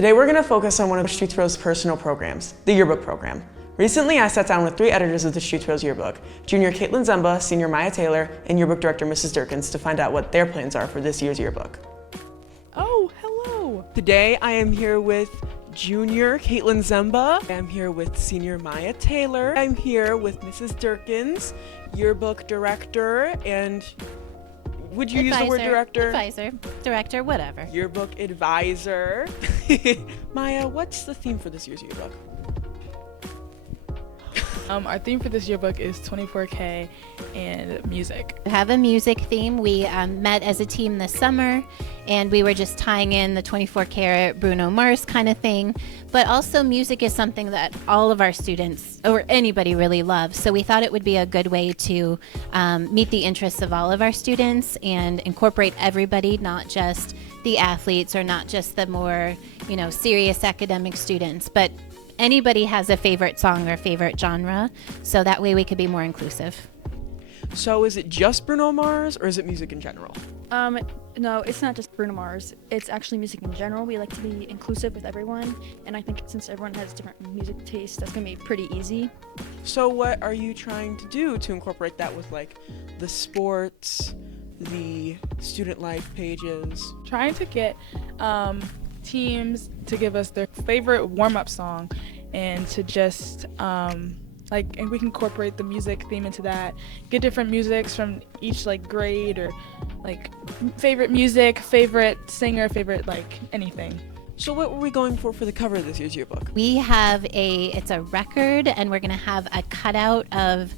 Today we're going to focus on one of Streetsboro's personal programs, the Yearbook program. Recently I sat down with 3 editors of the Streetsboro's Yearbook, Junior Caitlin Zemba, Senior Maya Taylor, and Yearbook Director Mrs. Dierkens to find out what their plans are for this year's yearbook. Oh, hello! Today I am here with Junior Caitlin Zemba. I'm here with Senior Maya Taylor. I'm here with Mrs. Dierkens, Yearbook Director, and would you use the word director? Advisor, director, whatever. Yearbook Advisor. Maya, what's the theme for this year's yearbook? Our theme for this yearbook is 24K and music. We have a music theme. We met as a team this summer, and we were just tying in the 24K Bruno Mars kind of thing. But also music is something that all of our students, or anybody really loves. So we thought it would be a good way to meet the interests of all of our students and incorporate everybody, not just the athletes or not just the more, serious academic students, but anybody has a favorite song or favorite genre, so that way we could be more inclusive. So is it just Bruno Mars, or is it music in general? No, it's not just Bruno Mars. It's actually music in general. We like to be inclusive with everyone, and I think since everyone has different music tastes, that's going to be pretty easy. So what are you trying to do to incorporate that with the sports, the student life pages? Trying to get teams to give us their favorite warm-up song and to just and we can incorporate the music theme into that, get different musics from each grade or favorite music, favorite singer, favorite anything. So what were we going for the cover of this year's yearbook? We have it's a record, and we're going to have a cutout of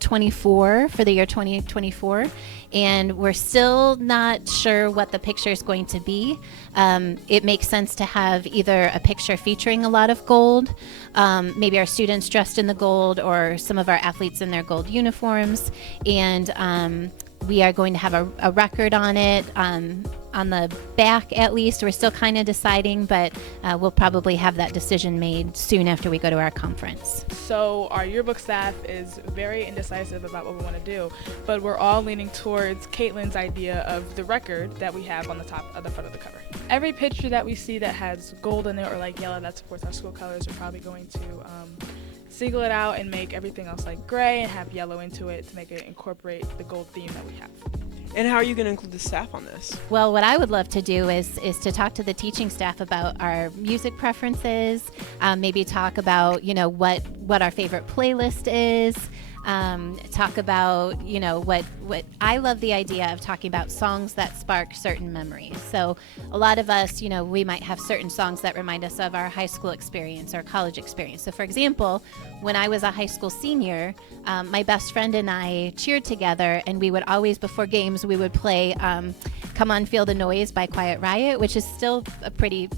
24 for the year 2024, and we're still not sure what the picture is going to be. It makes sense to have either a picture featuring a lot of gold, maybe our students dressed in the gold, or some of our athletes in their gold uniforms, and we are going to have a record on it. On the back, at least, we're still kind of deciding, but we'll probably have that decision made soon after we go to our conference. So our yearbook staff is very indecisive about what we want to do, but we're all leaning towards Caitlin's idea of the record that we have on the top of the front of the cover. Every picture that we see that has gold in it or yellow that supports our school colors, we're probably going to single it out and make everything else gray and have yellow into it to make it incorporate the gold theme that we have. And how are you going to include the staff on this? Well, what I would love to do is to talk to the teaching staff about our music preferences, maybe talk about, what our favorite playlist is, talk about, what I love the idea of talking about songs that spark certain memories. So a lot of us, we might have certain songs that remind us of our high school experience or college experience. So for example, when I was a high school senior, my best friend and I cheered together, and we would always, before games, we would play Come On Feel the Noise by Quiet Riot, which is still a pretty,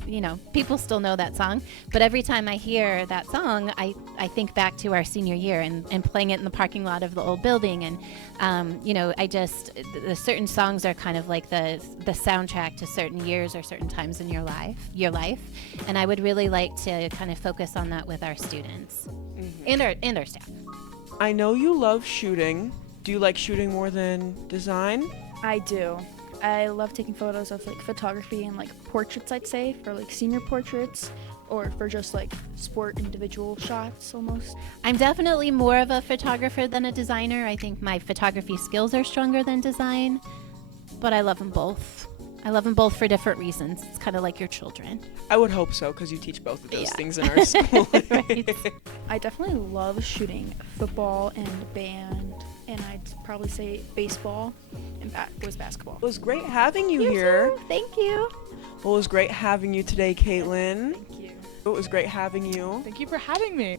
people still know that song. But every time I hear that song, I think back to our senior year and playing it in the parking lot of the old building. And, the certain songs are kind of like the soundtrack to certain years or certain times in your life. And I would really like to kind of focus on that with our students and our staff. I know you love shooting. Do you like shooting more than design? I do. I love taking photos of photography and portraits, I'd say, for senior portraits, or for just sport individual shots almost. I'm definitely more of a photographer than a designer. I think my photography skills are stronger than design, but I love them both. I love them both for different reasons. It's kind of like your children. I would hope so, because you teach both of those things in our school. Right. I definitely love shooting football and band, and I'd probably say baseball and boys basketball. It was great having you here. Too. Thank you. Well, it was great having you today, Caitlin. Thank you. It was great having you. Thank you for having me.